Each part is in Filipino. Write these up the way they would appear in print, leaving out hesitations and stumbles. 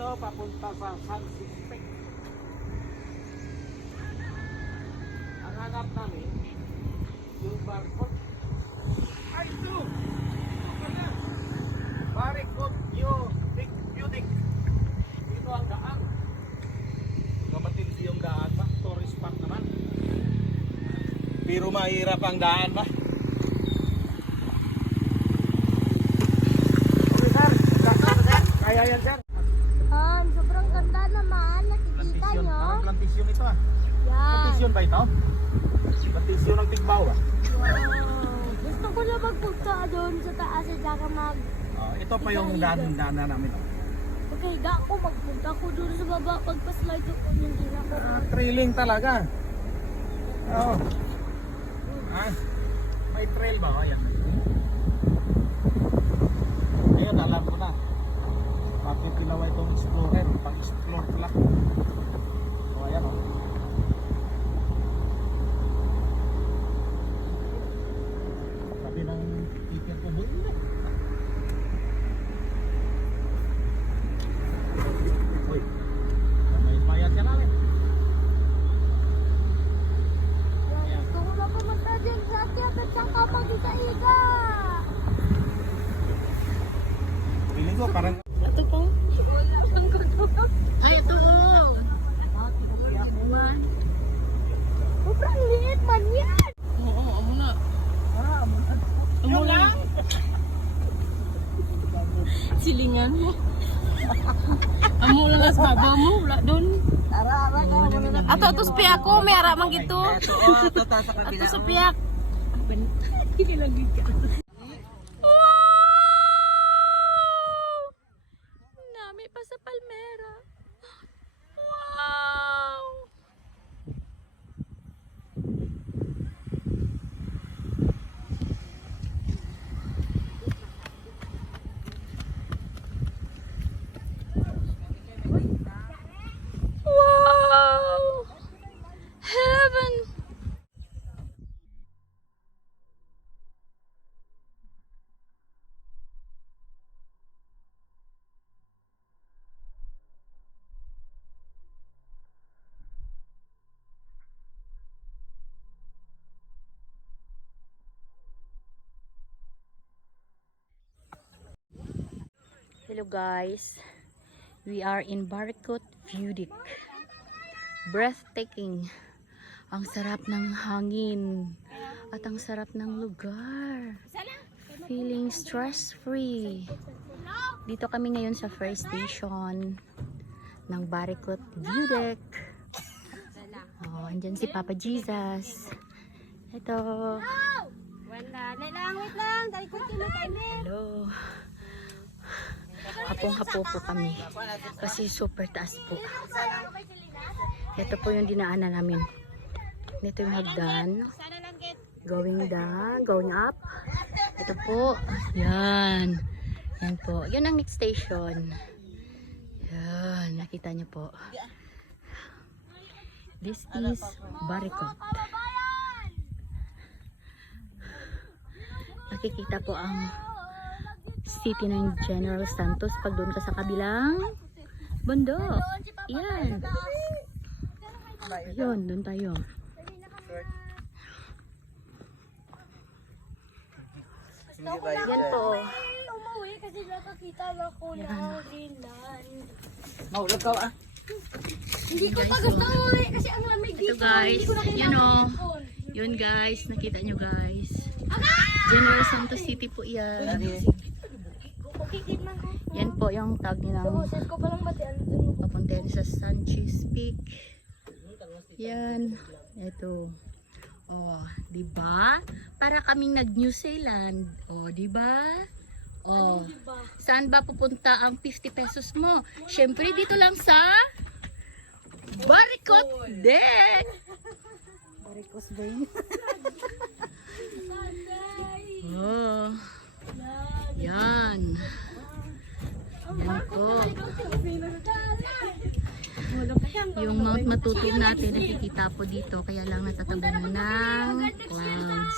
dito papunta sa San Sispec. Ang hanap namin, yung barcode. Ay, ito! Barcode Budik. Dito ang daan. Matindi yung daan ba? Tourist spot naman. Pero mahirap ang daan ba? Kaya yan, sir. Sobrang ganda naman. Nakikita Plantisyon. nyo. Parang plantisyon ito ah. Yan. Plantisyon ba ito? Plantisyon ng Tigbaw ah. Wow. Gusto ko na magpunta doon sa taas at saka Ito pa yung daan namin. Oh. maghiga ako. Magpunta ko doon sa baba. Pagpaslide ko yung hila ko. Trailing talaga. Oo. May trail ba? Ayan. Ayun, alam ko na. Bakit ginawa itong explorer? Pag-explore ko lang. O, ayan o. Sabi ng ticket ko, buhay. Uy, may bayad ka namin. Gusto ko na pumunta din sa akyat at saka mag-iga-iga. Piling ko parang... Ito po. Ay, ito po. Sobrang liit man yan. Oo, amo na. Amo lang. Silingan mo. Amo lang as baba mo, wala doon. Ato, ito sa piyak ko, may ara man gito. Ato sa piyak. Wow! Nami pa sa palmera. Wow! Wow! Heaven! Hello guys, we are in Barcode Budik. Breathtaking. Ang sarap ng hangin at ang sarap ng lugar. Feeling stress-free. Dito kami ngayon sa first station ng Barcode Budik. Oh, andyan si Papa Jesus. Ito. Wait lang. Dali ko kinakainin. Hello. Hapong-hapo po kami kasi super taas po. Ito po yung dinaanan namin. Ito yung hagdan. Going down, going up. Ito po. Yan. Yan po. Yun ang next station. Yan. Nakita niyo po. This is Barcode. Nakikita po ang city ng General Santos pag doon ka sa kabilang bundok. Yan. Ayun, doon tayo. Yan po. Umuwi kasi nakakita ako ng Greenland. Maulog ka ah. Hindi ko pa gusto umuwi kasi ang lamig Ito dito. guys, Hindi ko nakita yan o. ang phone. Yun guys, nakita nyo guys. General Santos City po yan. Kukikit man ko. Yan po yung tag nilang Boses ko palang bati. Ano dun? papunta yan sa Sanchez Peak. Yan. Ito. Oh, di ba? Para kaming nag-New Zealand. Oh, di ba? Oh. Diba? Saan ba pupunta ang 50 pesos mo? Syempre dito lang sa Barcode Deck. Barcode ba yun? Oh. Yan. Yan po. Yung Mount Matutum natin nakikita po dito, kaya lang natatabunan ng clouds.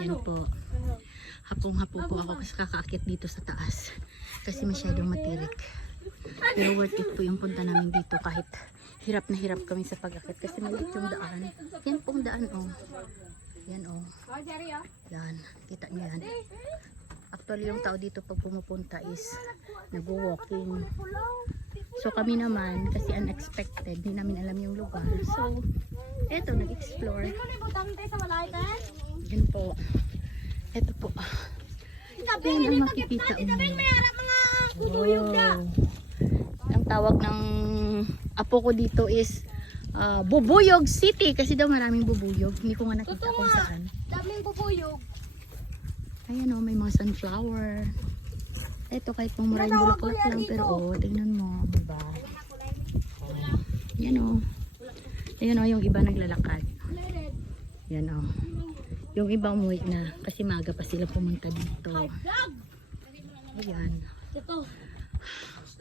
Yan po. Hapong-hapo po ako kasi kakaakit dito sa taas kasi masyadong matirik. Pero worth it po yung punta namin dito kahit hirap na hirap kami sa pag-akit kasi maliit yung daan. Yan pong daan oh. Yan oh. Yan. Kita niyo yan. Actually yung tao dito pag pumupunta is nag-walking. So kami naman kasi unexpected, hindi namin alam yung lugar. So eto nag-explore. Yan po. Eto po. Yan ang makikita mo. Wow. Ang tawag ng apo ko dito is Bubuyog City kasi daw maraming bubuyog. Hindi ko nga nakita kung saan. Daming bubuyog. Ayan o, may mga sunflower. Ito kahit pang maraming bulaklak lang pero oh, tingnan mo, diba? Yan o. Ayan o, yung iba naglalakad. Yan o. Yung iba umuwi na kasi maaga pa sila pumunta dito. Ayan. Ito.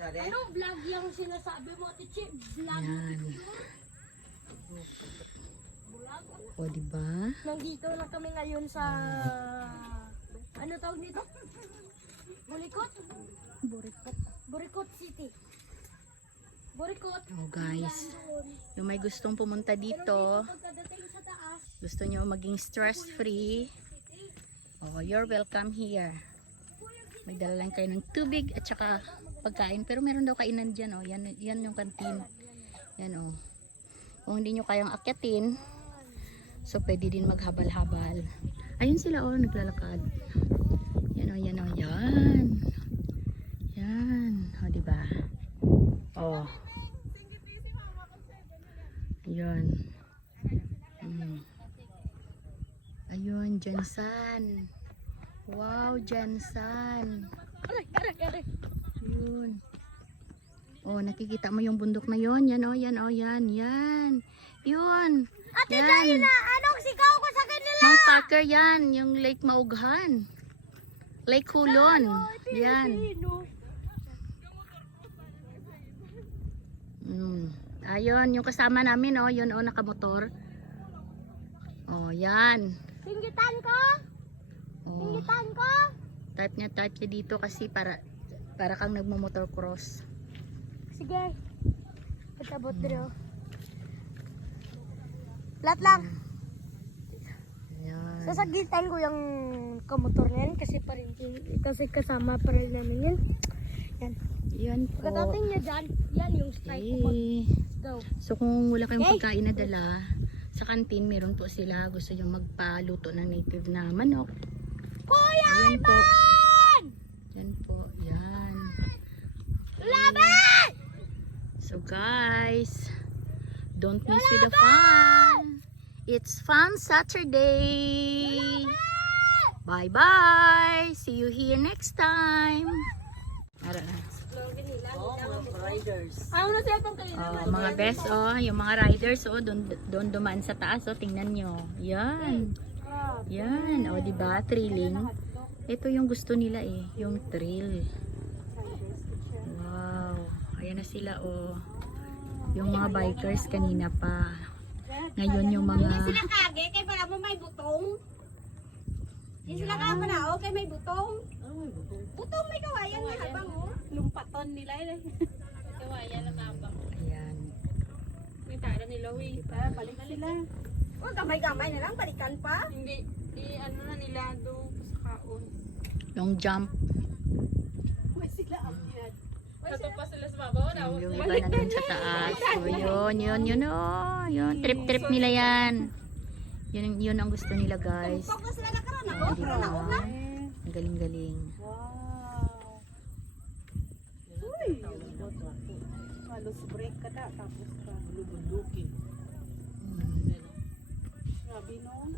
Anong vlog yung sinasabi mo, Tichi? Vlog? Ayan. O, diba? Nandito na kami ngayon sa... Ano tawag dito? Burikot? Burikot City. Burikot. Oh guys, yung may gustong pumunta dito, Pagkadating sa taas, gusto nyo maging stress free, oh, you're welcome here. May dala lang kayo ng tubig at saka pagkain, pero meron daw kainan dyan, oh. Yan yung kantin. Yan oh. Kung hindi nyo kayang akyatin, so pwede din maghabal-habal. Ayun sila oh, naglalakad. Yan oh, yan oh, yan. Yan, oh, diba? Oh. Ayun. Ayun, Jansan. Wow, Jansan. Ayun. Oh, nakikita mo yung bundok na yon? Yan oh, yan oh, yan, yan. Yun. Ate Yan. Dahila, anong sigaw ko sa kanila? Mount Parker yan, yung Lake Maughan. Lake Hulon. Yan. Ayun, yung kasama namin oh, yun oh, nakamotor. Oh, yan. Pinggitan ko? Oh, Pinggitan ko? type niya dito kasi para kang nagmo-motor cross. Sige. Patabot dito. Lahat lang. Yan. Sasagitan ko yung kamotor niyan kasi kasama pa rin namin yun. Yan. Yan po. Pagkatating niya dyan, yan yung strike ko. Go. So kung wala kayong pagkain na dala, sa kantin meron po sila gusto nyo magpaluto ng native na manok. Kuya Ayan po. Ivan! Yan po. Yan. Laban! So guys, don't miss with the fun. It's Fun Saturday. Bye bye. See you here next time. Ara na. Ano na siya itong kayo Oh, mga best oh, yung mga riders oh, doon dumaan sa taas oh, tingnan nyo. Yan. Yan, oh, di ba? Thrilling. Ito yung gusto nila eh, yung thrill. Wow. Ayan na sila oh. Yung mga bikers kanina pa. Ngayon yung mga sila kage, kay para mo may butong. Hindi sila ka pa na, okay may butong. Butong may kawayan na habang oh. Lumpaton nila eh. Kawayan lang habang. ayan. May tara nila, balik sila. Oh, gamay-gamay na lang, balikan pa. Hindi, ano na nila doon sa kaon. Long jump. May sila ang yan. Natupa sila sa babaw na. Yung iba nandun sa taas. So yun oh. Yun, trip nila yan. Yun ang gusto nila guys. Pag sila nakaroon ako, Oh, di pero na ba? una. Ang galing-galing. Uy! Halos break ka na. Tapos ka lubundukin. Grabe noon.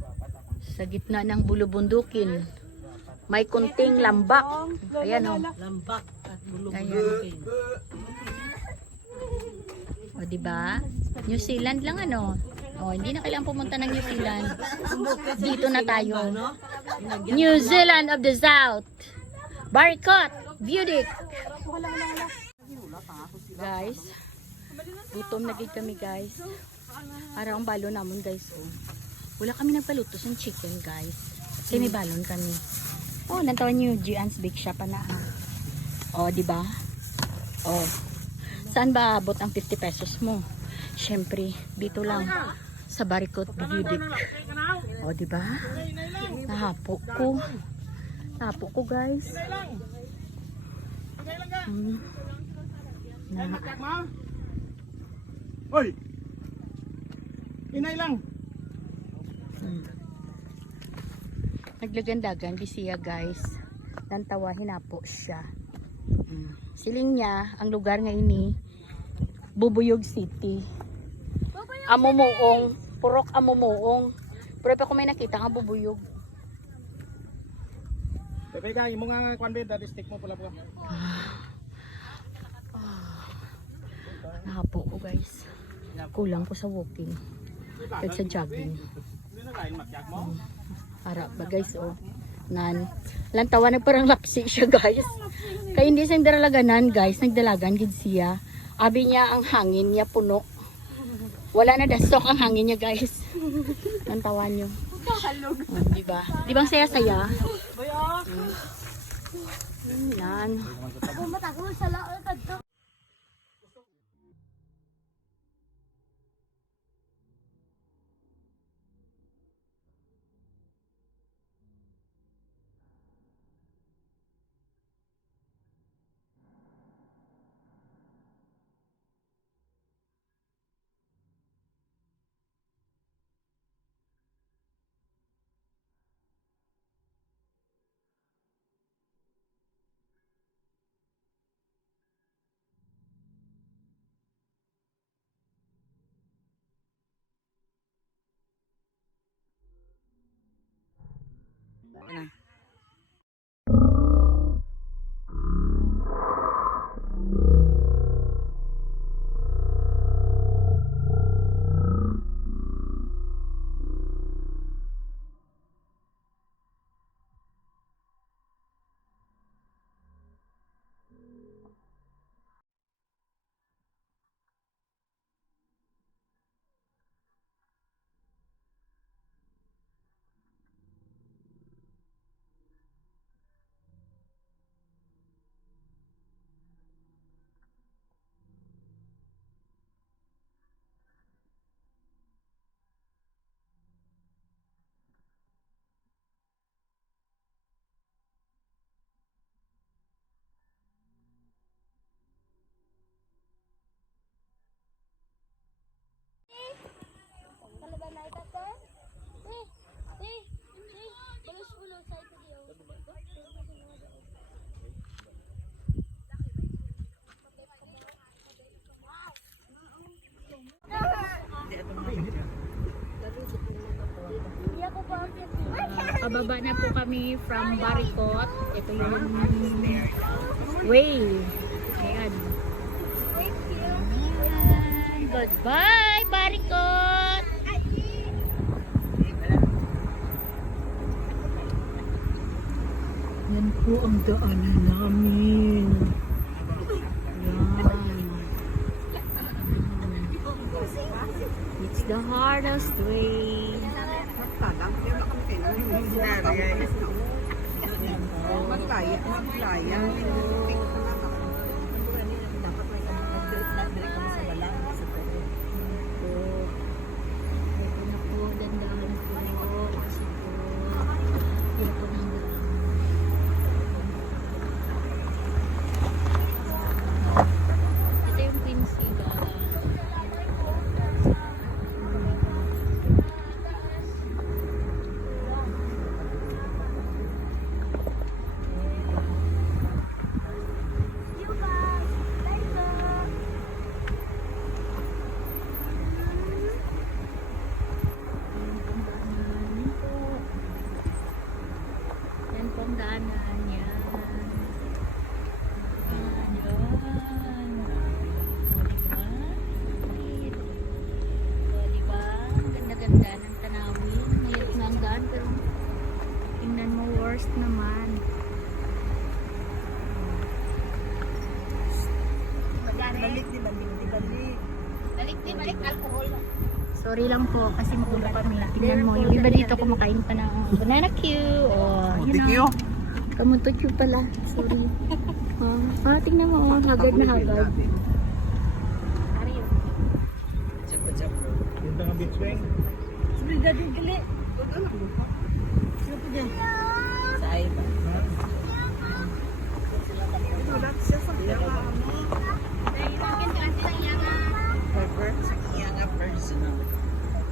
Sa gitna ng bulubundukin, may kunting lambak. Ayan oh. Lambak at Ayan. bulubundukin. O diba? New Zealand lang ano. O hindi na kailangan pumunta ng New Zealand. Dito na tayo. New Zealand of the South. Barcot, Budik. Guys, gutom na gid kami guys. Araw ang balon namon guys. Oh. Wala kami nagpaluto ng chicken guys. Kasi may balon kami. Oh, nantawan niyo Gian's Bake Shop na. Oh, di ba? Oh. Saan ba abot ang 50 pesos mo? Syempre, dito lang sa Barikot Budik. O, di ba? Nahapo ko. Nahapo ko, guys. Hoy! Inay lang! Naglagandagan, bisiya, guys. Tantawahin na po siya. Siling niya, ang lugar ngayon ni Bubuyog City. Amumuong, purok Amumuong. Pero pa kung may nakita nga Bubuyog. Pepe ka, yung mga kwanbid, dati stick mo pala po. Nahapo ko, guys. Kulang ko sa walking. Kahit sa jogging. Para ba, guys, oh. Lantawan na parang lapsi siya, guys. Kaya hindi siyang daralaganan, guys. Nagdalagan gid siya. Abi niya ang hangin niya puno. Wala na dasok ang hangin niya, guys. Lantawan niyo. Diba? Di bang saya-saya? Yan. Pababa na po kami from Barikot. Ito yung way. Ayan. Goodbye, Barikot! Yan po ang daanan namin. Yan. It's the hardest way. Ito na po, dandahan po. Kasi po, yan po ng daan. Ito yung Quincy Gala. Yan po ang daanan yan. Yan. O, diba? Ang ganda-ganda ng tanawin. Mayroon nga ang daan, pero tingnan mo, worst naman. Balik alcohol. Sorry lang po, kasi magulo kami. Tingnan mo, yung iba dito kumakain pa ng banana Q. O, you know. Kamuto Q pala. Sorry. Tingnan mo, hagad na hagad. Yung tanga beach wing. Sa ay ba?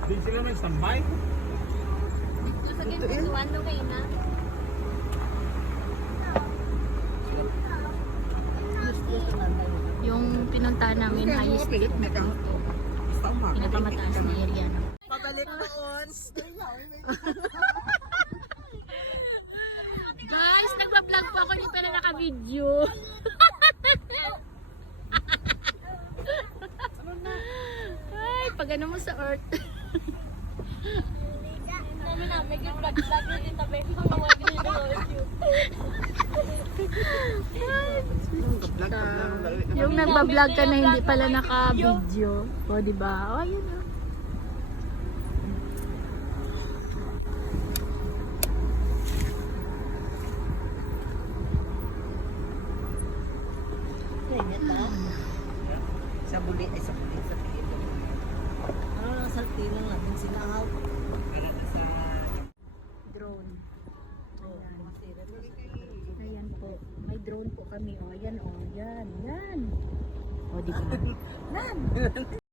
Di sila may standby. Yung pinuntahan namin high street na ganito. Pinakamataas na area. No? Pabalik doon. Guys, nagpa-vlog po ako, hindi pala naka-video. Ay, pag ano mo sa earth. Yung nagba-vlog ka na hindi pala naka-video. O, diba? O, ayun o. Sa buli ay sa buli sa pilo. Ano lang sa tino natin sinahaw. Kaya na sa Drone. Ayan po. May drone po kami. O, ayan o. Yan. Yan. O, diba?